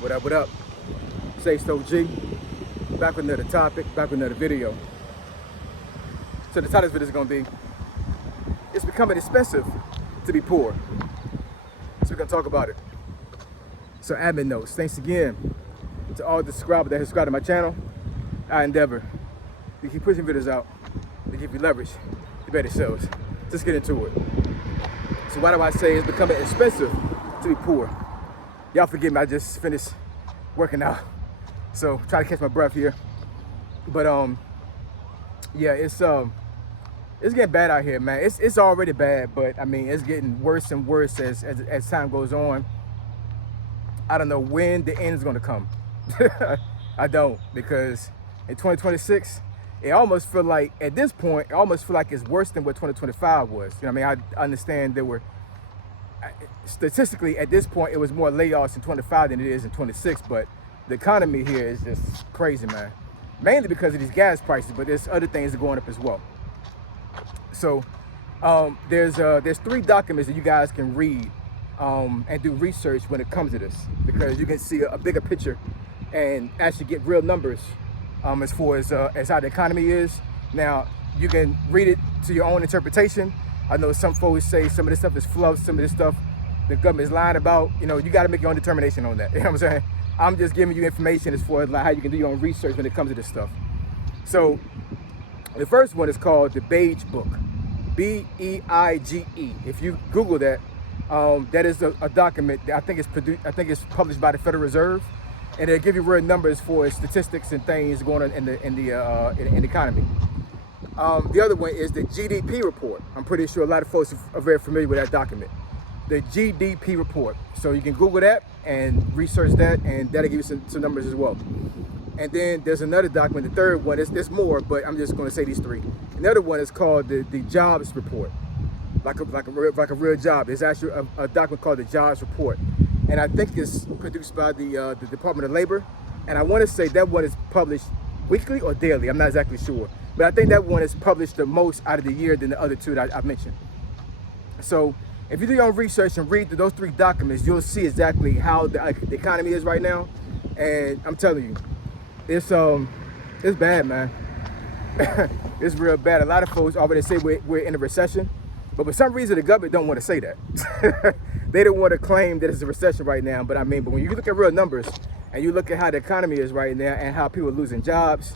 What up, what up? Say so G, back with another topic, back with another video. So the title of this video is gonna be, it's becoming expensive to be poor. So we're gonna talk about it. So admin notes, thanks again to all the subscribers that have subscribed to my channel. I endeavor to keep pushing videos out, to give you leverage, to better sales. Let's get into it. So why do I say it's becoming expensive to be poor? Y'all forgive me, I just finished working out. So try to catch my breath here. But yeah, it's getting bad out here, man. It's already bad, but I mean it's getting worse and worse as time goes on. I don't know when the end is gonna come. I don't, because in 2026, it almost feel like at this point, it almost feel like it's worse than what 2025 was. You know what I mean? I understand there were statistically at this point it was more layoffs in 25 than it is in 26, but the economy here is just crazy, man. Mainly because of these gas prices, but there's other things that are going up as well. So there's 3 documents that you guys can read and do research when it comes to this, because you can see a bigger picture and actually get real numbers as far as how the economy is. Now, you can read it to your own interpretation. I know some folks say some of this stuff is fluff, some of this stuff the government is lying about. You know, you got to make your own determination on that. You know what I'm saying? I'm just giving you information as far as like how you can do your own research when it comes to this stuff. So the first one is called the Beige Book, B-E-I-G-E. If you Google that, that is a document that I think it's published by the Federal Reserve, and it'll give you real numbers for statistics and things going on in the economy. The other one is the GDP report. I'm pretty sure a lot of folks are very familiar with that document, the GDP report. So you can Google that and research that, and that'll give you some numbers as well. And then there's another document. The third one is there's more, but I'm just going to say these 3. Another one is called the jobs report, like a real job. There's actually a document called the jobs report, and I think it's produced by the Department of Labor. And I want to say that one is published weekly or daily. I'm not exactly sure, but I think that one is published the most out of the year than the other 2 that I mentioned. So if you do your own research and read those 3 documents, you'll see exactly how the economy is right now. And I'm telling you, it's bad, man. It's real bad. A lot of folks already say we're in a recession, but for some reason the government don't want to say that. They don't want to claim that it's a recession right now. But I mean, but when you look at real numbers and you look at how the economy is right now and how people are losing jobs,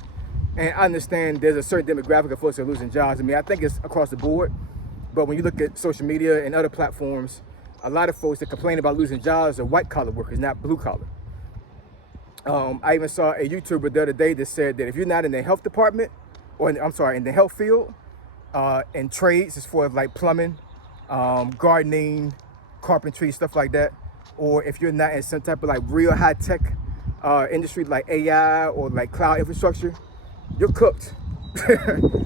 and I understand there's a certain demographic of folks that are losing jobs. I mean, I think it's across the board. But when you look at social media and other platforms, a lot of folks that complain about losing jobs are white collar workers, not blue collar. I even saw a YouTuber the other day that said that if you're not in the health department, or in the health field, in trades as far as like plumbing, gardening, carpentry, stuff like that, or if you're not in some type of like real high tech industry like AI or like cloud infrastructure, you're cooked.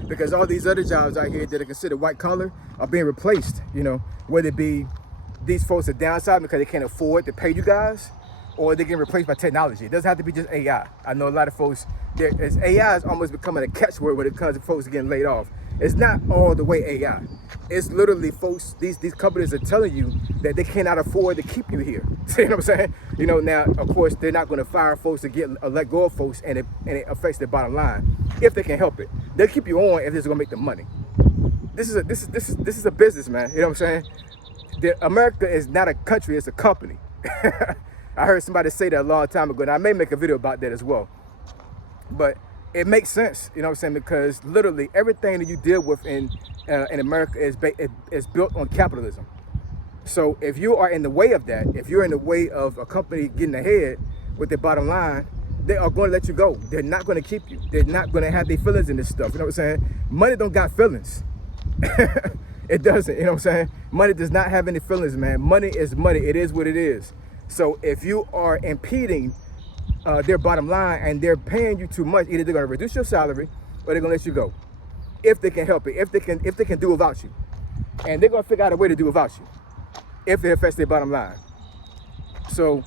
Because all these other jobs out here that are considered white collar are being replaced, you know, whether it be these folks are downside because they can't afford to pay you guys, or they're getting replaced by technology. It doesn't have to be just AI. I know a lot of folks, AI is almost becoming a catchword when it comes to folks getting laid off. It's not all the way AI. It's literally folks, these companies are telling you that they cannot afford to keep you here. You know what I'm saying? You know, now, of course, they're not going to fire folks to get let go of folks, and it affects their bottom line if they can help it. They'll keep you on if this is going to make them money. This is a business, man. You know what I'm saying? America is not a country, it's a company. I heard somebody say that a long time ago, and I may make a video about that as well. But it makes sense, you know what I'm saying? Because literally everything that you deal with in America is built on capitalism. So if you are in the way of that, if you're in the way of a company getting ahead with their bottom line, they are going to let you go. They're not going to keep you. They're not going to have their feelings in this stuff. You know what I'm saying? Money don't got feelings. It doesn't, you know what I'm saying? Money does not have any feelings, man. Money is money. It is what it is. So if you are impeding their bottom line and they're paying you too much, either they're going to reduce your salary or they're going to let you go, if they can help it, if they can do without you. And they're going to figure out a way to do without you if it affects their bottom line. So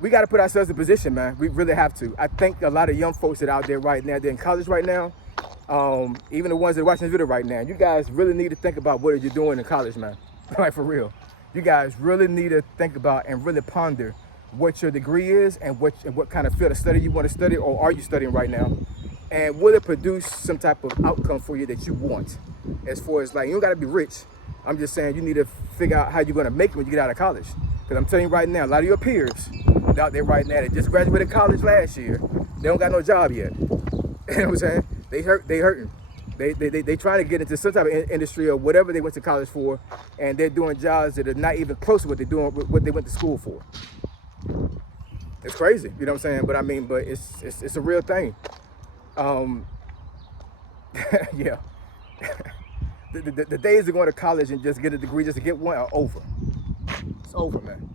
we got to put ourselves in position, man. We really have to. I think a lot of young folks that are out there right now, they're in college right now, even the ones that are watching this video right now, you guys really need to think about what you're doing in college, man. Like, for real. You guys really need to think about and really ponder what your degree is and what kind of field of study you want to study, or are you studying right now, and will it produce some type of outcome for you that you want. As far as like, you don't got to be rich. I'm just saying you need to figure out how you're going to make it when you get out of college. Because I'm telling you right now, a lot of your peers out there right now that just graduated college last year, they don't got no job yet. You know what I'm saying? They hurting. They trying to get into some type of industry or whatever they went to college for, and they're doing jobs that are not even close to what they're doing, what they went to school for. It's crazy, you know what I'm saying? But I mean, but it's a real thing. Yeah. The days of going to college and just get a degree just to get one are over. It's over, man.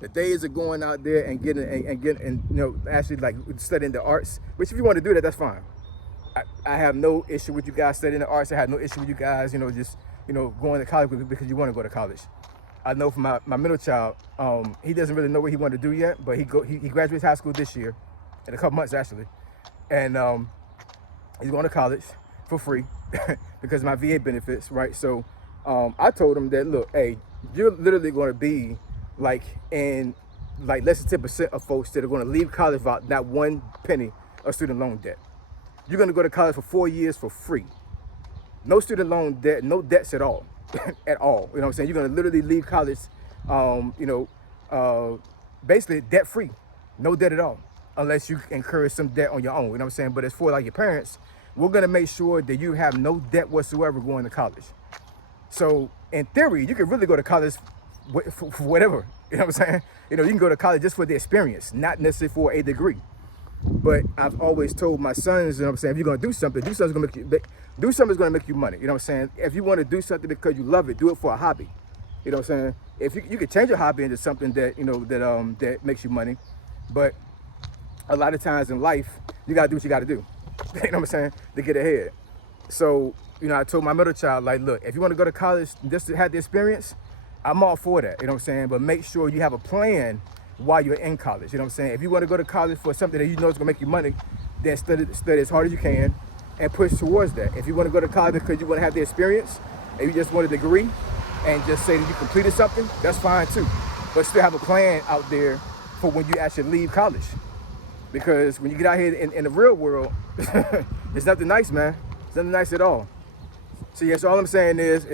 The days of going out there and getting actually like studying the arts. Which if you want to do that, that's fine. I have no issue with you guys studying the arts. I have no issue with you guys, just going to college because you want to go to college. I know for my middle child, he doesn't really know what he wanted to do yet, but he graduates high school this year, in a couple months actually, and he's going to college for free because of my VA benefits, right? So I told him that, look, hey, you're literally going to be like in like less than 10% of folks that are going to leave college without not one penny of student loan debt. You're going to go to college for 4 years for free. No student loan debt, no debts at all, at all. You know what I'm saying? You're going to literally leave college, basically debt free, no debt at all, unless you incur some debt on your own. You know what I'm saying? But as for like your parents, we're going to make sure that you have no debt whatsoever going to college. So in theory, you could really go to college for whatever. You know what I'm saying? You can go to college just for the experience, not necessarily for a degree. But I've always told my sons, you know what I'm saying, if you're going to do something that's going to make you money. You know what I'm saying? If you want to do something because you love it, do it for a hobby. You know what I'm saying? If you can change your hobby into something that, that makes you money. But a lot of times in life, you got to do what you got to do. You know what I'm saying? To get ahead. So, I told my middle child, like, look, if you want to go to college just to have the experience, I'm all for that. You know what I'm saying? But make sure you have a plan while you're in college. You know what I'm saying? If you want to go to college for something that you know is going to make you money, then study as hard as you can and push towards that. If you want to go to college because you want to have the experience and you just want a degree and just say that you completed something, that's fine too. But still have a plan out there for when you actually leave college. Because when you get out here in the real world, it's nothing nice, man. It's nothing nice at all. So yeah, so all I'm saying is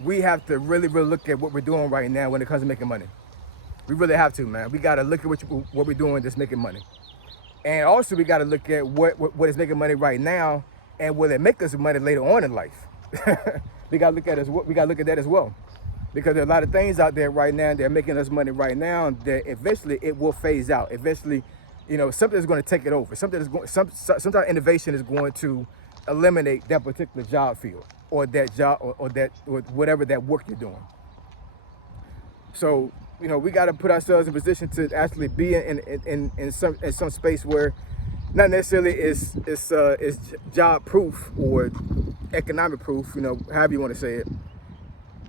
we have to really look at what we're doing right now when it comes to making money. We really have to, man. We got to look at what we're doing that's making money. And also we got to look at what is making money right now and will it make us money later on in life. We got to look at that as well. Because there are a lot of things out there right now that are making us money right now that eventually it will phase out. Eventually, something is going to take it over. Some type of innovation is going to eliminate that particular job field or that job or whatever that work you're doing. So, we got to put ourselves in position to actually be in some space where not necessarily is job proof or economic proof, however you want to say it,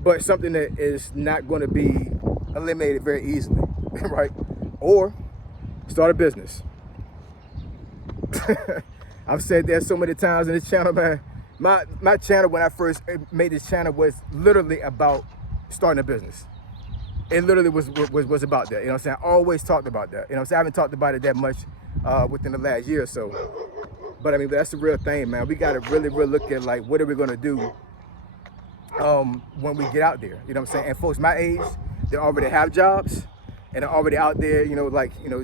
but something that is not going to be eliminated very easily, right? Or start a business. I've said that so many times in this channel, man. My channel, when I first made this channel, was literally about starting a business. It literally was about that. You know what I'm saying? I always talked about that. You know what I'm saying? I haven't talked about it that much within the last year or so. But I mean, that's the real thing, man. We got to really look at like, what are we going to do when we get out there? You know what I'm saying? And folks my age, they already have jobs and are already out there,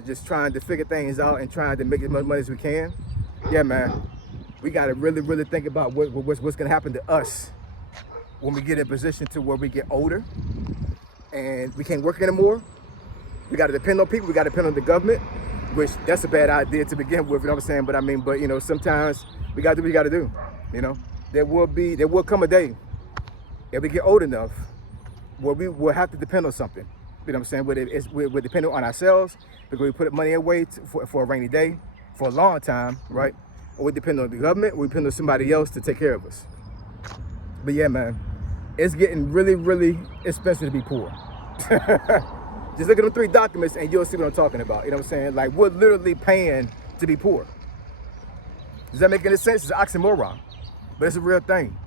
just trying to figure things out and trying to make as much money as we can. Yeah, man. We got to really think about what's going to happen to us when we get in a position to where we get older and we can't work anymore. We got to depend on people. We got to depend on the government, which that's a bad idea to begin with. You know what I'm saying? But I mean, sometimes we got to do what we got to do. There will come a day if we get old enough where we will have to depend on something. You know what I'm saying? We're dependent on ourselves because we put money away for a rainy day for a long time, right? Or we depend on the government, or we depend on somebody else to take care of us. But yeah, man, it's getting really expensive to be poor. Just look at them 3 documents and you'll see what I'm talking about. You know what I'm saying? Like, we're literally paying to be poor. Does that make any sense? It's an oxymoron, but it's a real thing.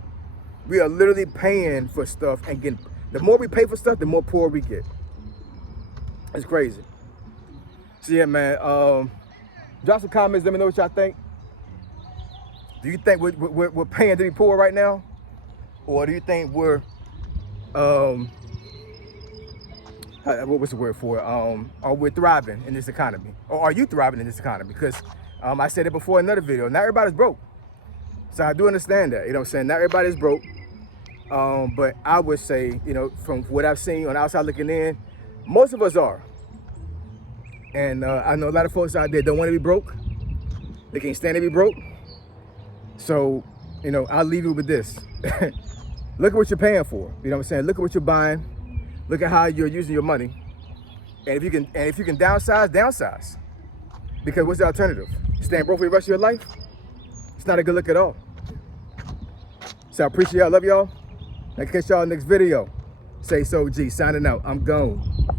We are literally paying for stuff and getting, the more we pay for stuff, the more poor we get. It's crazy. So yeah, man. Drop some comments. Let me know what y'all think. Do you think we're paying to be poor right now, or do you think we're what was the word for it? Are we thriving in this economy, or are you thriving in this economy? Because I said it before in another video. Not everybody's broke, so I do understand that. You know what I'm saying? Not everybody's broke, but I would say, you know, from what I've seen on the outside looking in, most of us are. And I know a lot of folks out there don't want to be broke. They can't stand to be broke. So, you know, I'll leave you with this. Look at what you're paying for. You know what I'm saying? Look at what you're buying. Look at how you're using your money. And if you can downsize, downsize. Because what's the alternative? Staying broke for the rest of your life? It's not a good look at all. So I appreciate y'all. Love y'all. I'll catch y'all next video. Say so G, signing out. I'm gone.